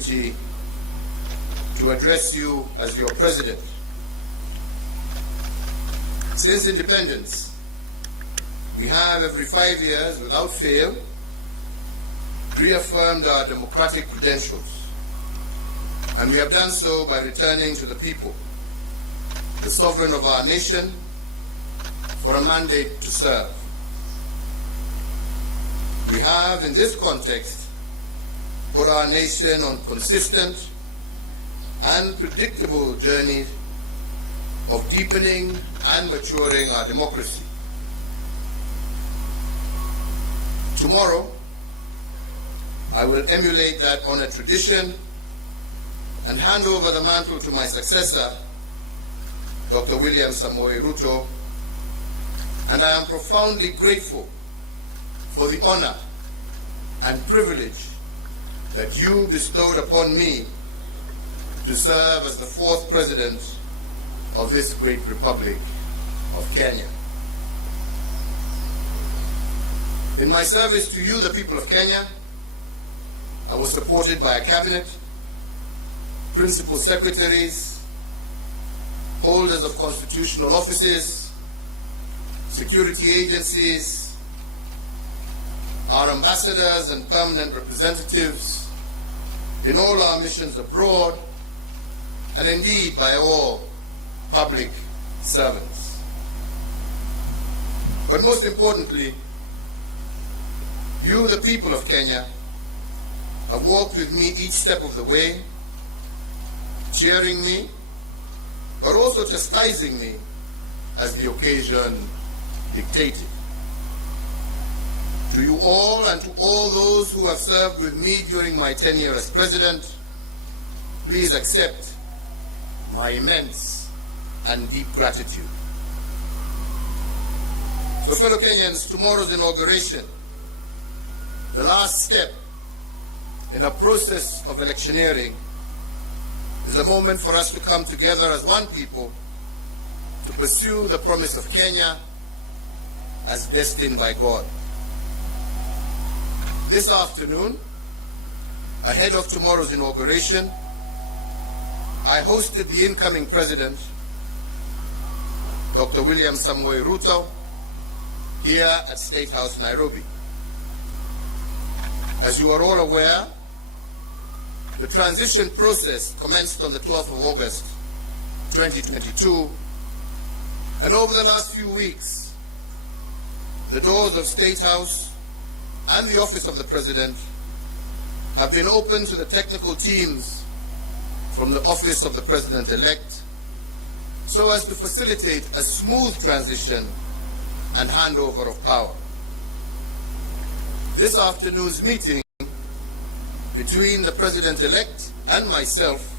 opportunity to address you as your president. Since independence, we have every 5 years, without fail, reaffirmed our democratic credentials. And we have done so by returning to the people, the sovereign of our nation, for a mandate to serve. We have, in this context, put our nation on consistent and predictable journey of deepening and maturing our democracy. Tomorrow, I will emulate that honored tradition and hand over the mantle to my successor, Dr. William Samoei Ruto, and I am profoundly grateful for the honor and privilege that you bestowed upon me to serve as the 4th President of this great Republic of Kenya. In my service to you, the people of Kenya, I was supported by a cabinet, principal secretaries, holders of constitutional offices, security agencies, our ambassadors and permanent representatives in all our missions abroad, and indeed by all public servants. But most importantly, you, the people of Kenya, have walked with me each step of the way, cheering me, but also chastising me as the occasion dictated. To you all and to all those who have served with me during my tenure as president, please accept my immense and deep gratitude. So fellow Kenyans, tomorrow's inauguration, the last step in a process of electioneering, is a moment for us to come together as one people to pursue the promise of Kenya as destined by God. This afternoon, ahead of tomorrow's inauguration, I hosted the incoming president, Dr. William Samoei Ruto, here at State House, Nairobi. As you are all aware, the transition process commenced on the 12th of August, 2022, and over the last few weeks, the doors of State House and the Office of the President have been open to the technical teams from the Office of the President-elect so as to facilitate a smooth transition and handover of power. This afternoon's meeting between the President-elect and myself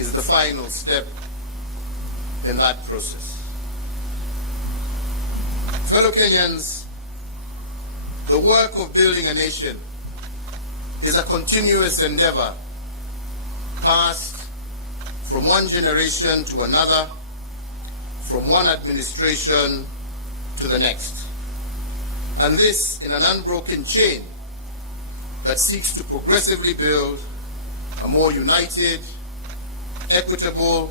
is the final step in that process. Fellow Kenyans, the work of building a nation is a continuous endeavor passed from one generation to another, from one administration to the next. And this in an unbroken chain that seeks to progressively build a more united, equitable,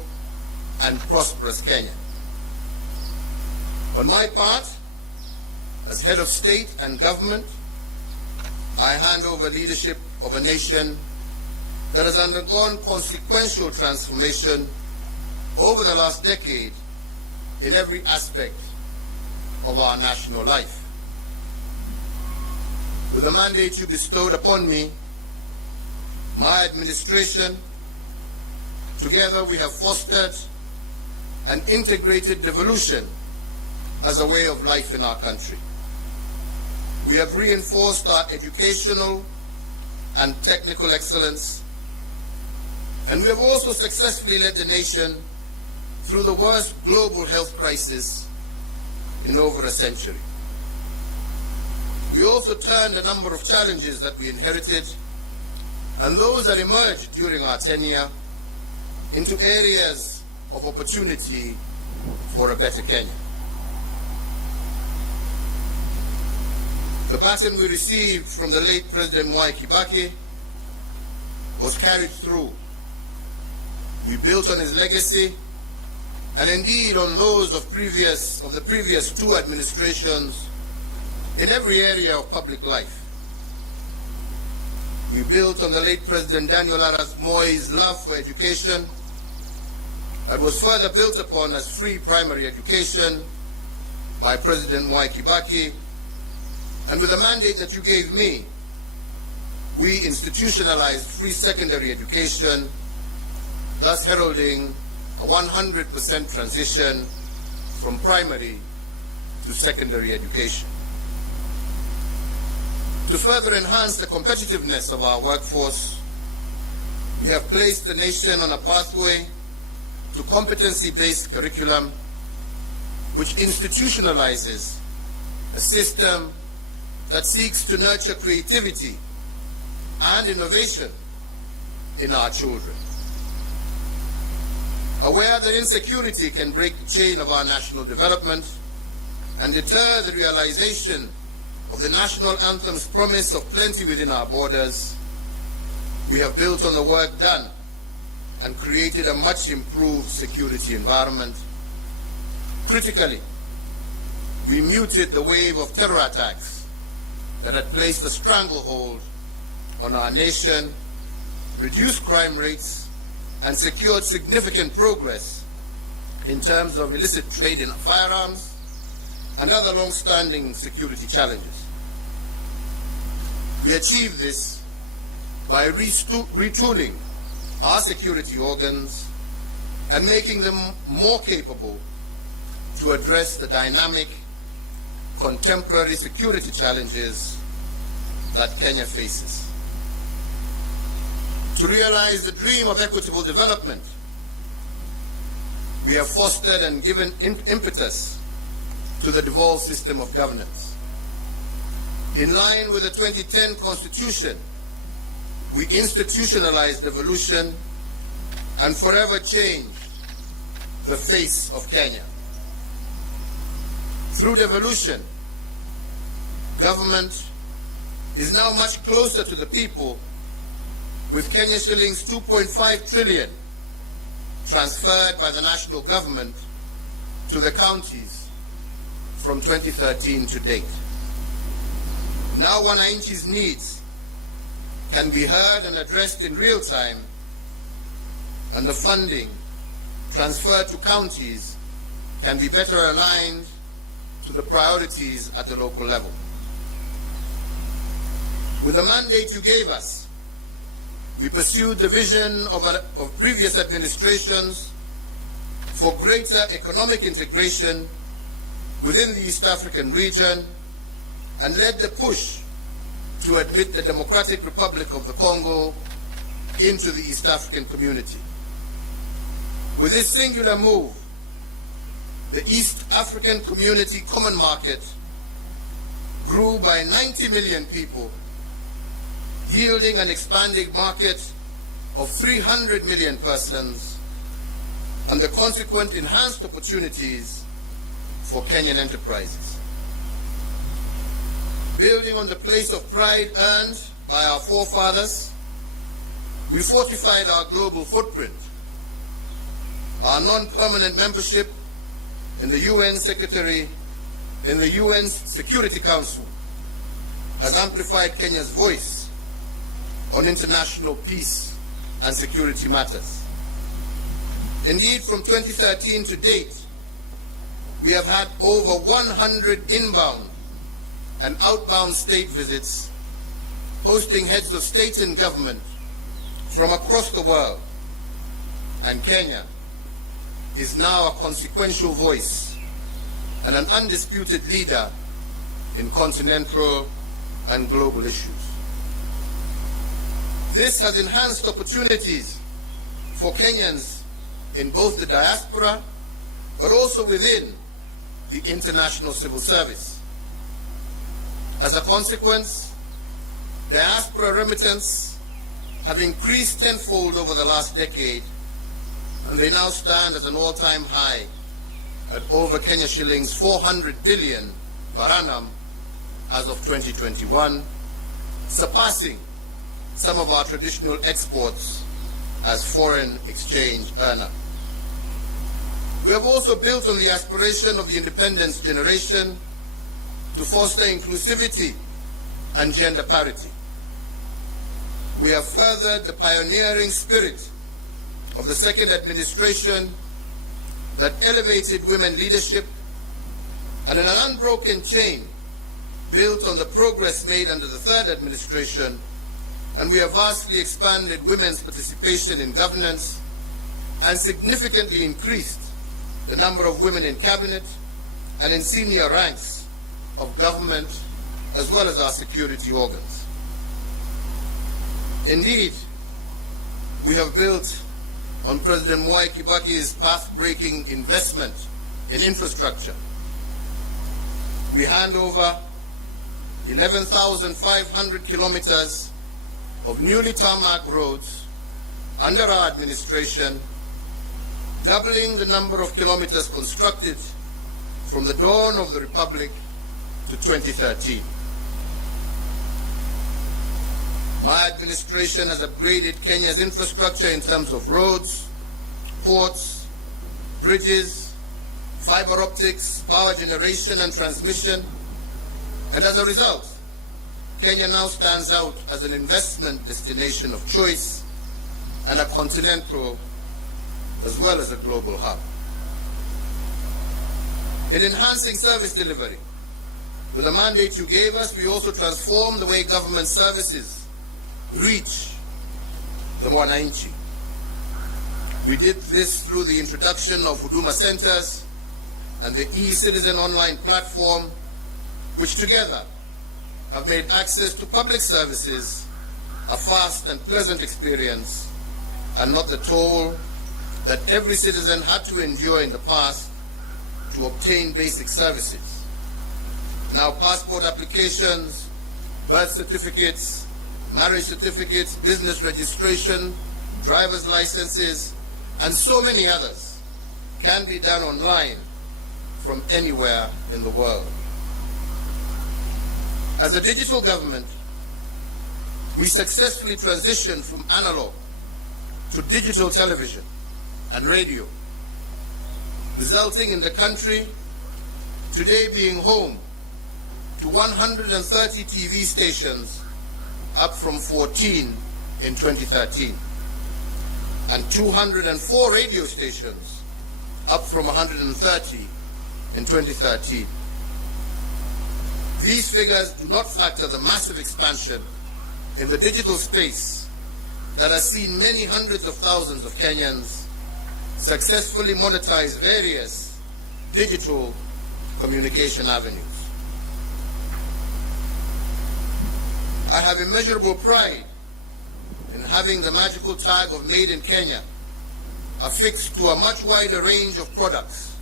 and prosperous Kenya. On my part, as head of state and government, I hand over leadership of a nation that has undergone consequential transformation over the last decade in every aspect of our national life. With the mandate you bestowed upon me, my administration, together we have fostered an integrated devolution as a way of life in our country. We have reinforced our educational and technical excellence, and we have also successfully led the nation through the worst global health crisis in over a century. We also turned a number of challenges that we inherited and those that emerged during our tenure into areas of opportunity for a better Kenya. The baton we received from the late President Mwai Kibaki was carried through. We built on his legacy and indeed on those of the previous two administrations in every area of public life. We built on the late President Daniel Arap Moi's love for education that was further built upon as free primary education by President Mwai Kibaki, and with the mandate that you gave me, we institutionalized free secondary education, thus heralding a 100% transition from primary to secondary education. To further enhance the competitiveness of our workforce, we have placed the nation on a pathway to competency-based curriculum which institutionalizes a system that seeks to nurture creativity and innovation in our children. Aware that insecurity can break the chain of our national development and deter the realization of the national anthem's promise of plenty within our borders, we have built on the work done and created a much improved security environment. Critically, we muted the wave of terror attacks that had placed a stranglehold on our nation, reduced crime rates, and secured significant progress in terms of illicit trade in firearms and other long-standing security challenges. We achieved this by retooling our security organs and making them more capable to address the dynamic, contemporary security challenges that Kenya faces. To realize the dream of equitable development, we have fostered and given impetus to the devolved system of governance. In line with the 2010 Constitution, we institutionalized devolution and forever changed the face of Kenya. Through devolution, government is now much closer to the people, with Kenya shillings 2.5 trillion transferred by the national government to the counties from 2013 to date. Now Wananchi's needs can be heard and addressed in real time, and the funding transferred to counties can be better aligned to the priorities at the local level. With the mandate you gave us, we pursued the vision of previous administrations for greater economic integration within the East African region and led the push to admit the Democratic Republic of the Congo into the East African community. With this singular move, the East African Community Common Market grew by 90 million people, yielding an expanding market of 300 million persons and the consequent enhanced opportunities for Kenyan enterprises. Building on the place of pride earned by our forefathers, we fortified our global footprint. Our non-permanent membership in the UN Security Council has amplified Kenya's voice on international peace and security matters. Indeed, from 2013 to date, we have had over 100 inbound and outbound state visits, hosting heads of state and government from across the world, and Kenya is now a consequential voice and an undisputed leader in continental and global issues. This has enhanced opportunities for Kenyans in both the diaspora, but also within the international civil service. As a consequence, diaspora remittance have increased tenfold over the last decade, and they now stand at an all-time high at over Kenya shillings 400 billion per annum as of 2021, surpassing some of our traditional exports as foreign exchange earner. We have also built on the aspiration of the independence generation to foster inclusivity and gender parity. We have furthered the pioneering spirit of the second administration that elevated women leadership, and in an unbroken chain built on the progress made under the third administration, and we have vastly expanded women's participation in governance and significantly increased the number of women in cabinet and in senior ranks of government as well as our security organs. Indeed, we have built on President Mwai Kibaki's path-breaking investment in infrastructure. We hand over 11,500 kilometers of newly tarmac roads under our administration, doubling the number of kilometers constructed from the dawn of the Republic to 2013. My administration has upgraded Kenya's infrastructure in terms of roads, ports, bridges, fiber optics, power generation and transmission, and as a result, Kenya now stands out as an investment destination of choice and a continental as well as a global hub. In enhancing service delivery, with the mandate you gave us, we also transformed the way government services reach the Mwananchi. We did this through the introduction of Huduma Centers and the e-Citizen online platform, which together have made access to public services a fast and pleasant experience and not the toll that every citizen had to endure in the past to obtain basic services. Now passport applications, birth certificates, marriage certificates, business registration, driver's licenses, and so many others can be done online from anywhere in the world. As a digital government, we successfully transitioned from analog to digital television and radio, resulting in the country today being home to 130 TV stations, up from 14 in 2013, and 204 radio stations, up from 130 in 2013. These figures do not factor the massive expansion in the digital space that has seen many hundreds of thousands of Kenyans successfully monetize various digital communication avenues. I have immeasurable pride in having the magical tag of Made in Kenya affixed to a much wider range of products,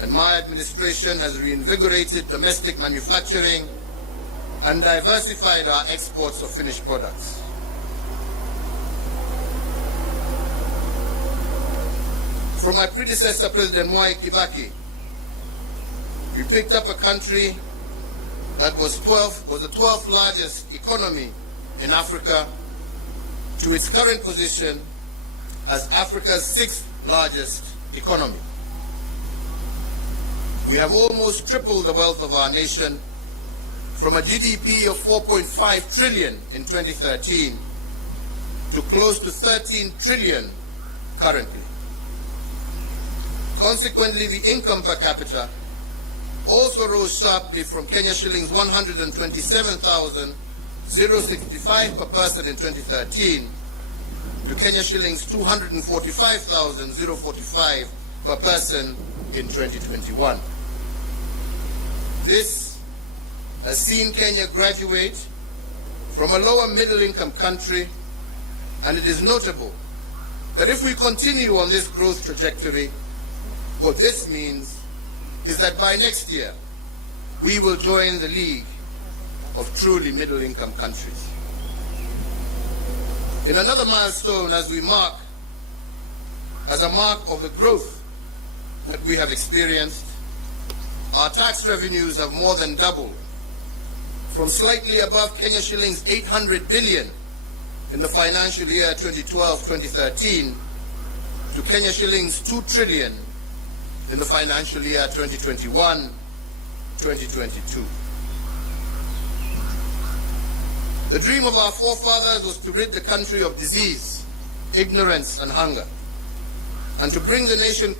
and my administration has reinvigorated domestic manufacturing and diversified our exports of finished products. From my predecessor, President Mwai Kibaki, we picked up a country that was the 12th largest economy in Africa to its current position as Africa's 6th largest economy. We have almost tripled the wealth of our nation from a GDP of 4.5 trillion in 2013 to close to 13 trillion currently. Consequently, the income per capita also rose sharply from Kenya shillings 127,065 per person in 2013 to Kenya shillings 245,045 per person in 2021. This has seen Kenya graduate from a lower middle income country, and it is notable that if we continue on this growth trajectory, what this means is that by next year, we will join the league of truly middle-income countries. In another milestone as a mark of the growth that we have experienced, our tax revenues have more than doubled from slightly above Kenya shillings 800 billion in the financial year 2012-2013 to Kenya shillings 2 trillion in the financial year 2021-2022. The dream of our forefathers was to rid the country of disease, ignorance, and hunger, and to bring the nation